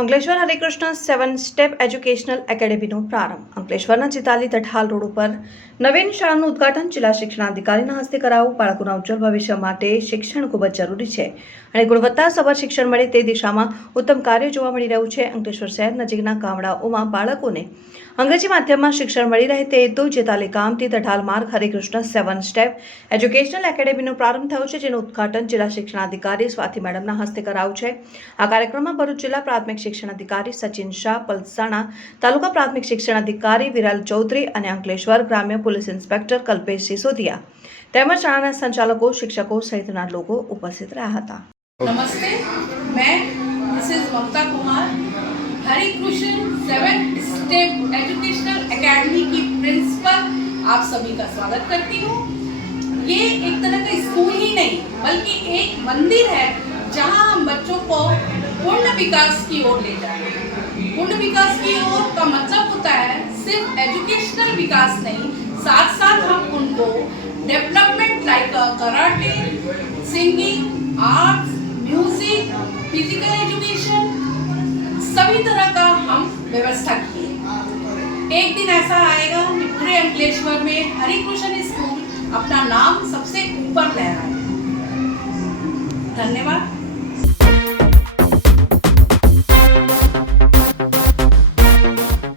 Ankleshwar Harikrishna seven step educational એકેડેમીનો પ્રારંભ. અંકલેશ્વરના ચિતાલી તઠાલ road ઉપર નવીન શાળાનું ઉદઘાટન જિલ્લા શિક્ષણાધિકારીના હસ્તે કરાવું બાળકોના ઉજ્જવળ ભવિષ્ય માટે શિક્ષણ ખૂબ જ જરૂરી છે અને ગુણવત્તાસભર શિક્ષણ મળે તે દિશામાં ઉત્તમ કાર્ય જોવા મળી રહ્યું છે. અંકલેશ્વર શહેર નજીકના ગામડાઓમાં બાળકોને અંગ્રેજી માધ્યમમાં શિક્ષણ મળી રહે તે હેતુ ચિતાલી ગામથી તઠાલ માર્ગ હરિકૃષ્ણ સેવન સ્ટેપ એજ્યુકેશનલ એકેડેમીનો પ્રારંભ થયો છે. જેનું ઉદ્ઘાટન જિલ્લા શિક્ષણાધિકારી સ્વાતિ મેડમના હસ્તે કરાયું છે. આ કાર્યક્રમમાં ભરૂચ જિલ્લા પ્રાથમિક શિક્ષણ અધિકારી સચિન શાહ પલસાણા તાલુકા પ્રાથમિક શિક્ષણ અધિકારી વિરાલ ચૌધરી અને અંકલેશ્વર ગ્રામ્ય પોલીસ ઇન્સ્પેક્ટર કલ્પેશ સિસોદિયા તેમજ શાળાના સંચાલકો શિક્ષકો સહિતના લોકો ઉપસ્થિત રહ્યા હતા नमस्ते मैं Mrs Mamta Kumar Hari Krishna seven step educational academy की प्रिंसिपल आप सभी का स्वागत करती हूँ ये एक तरह का स्कूल ही नहीं बल्कि एक मंदिर है जहाँ हम बच्चों को विकास की ओर ले जाए पूर्ण विकास की ओर का मतलब होता है, सिर्फ़ एजुकेशनल विकास नहीं साथ साथ हम उनको development like karate singing arts music physical education सभी तरह का हम व्यवस्था किए। एक दिन ऐसा आएगा कि पूरे अंकलेश्वर में हरिकृष्ण स्कूल अपना नाम सबसे ऊपर लहराए। धन्यवाद।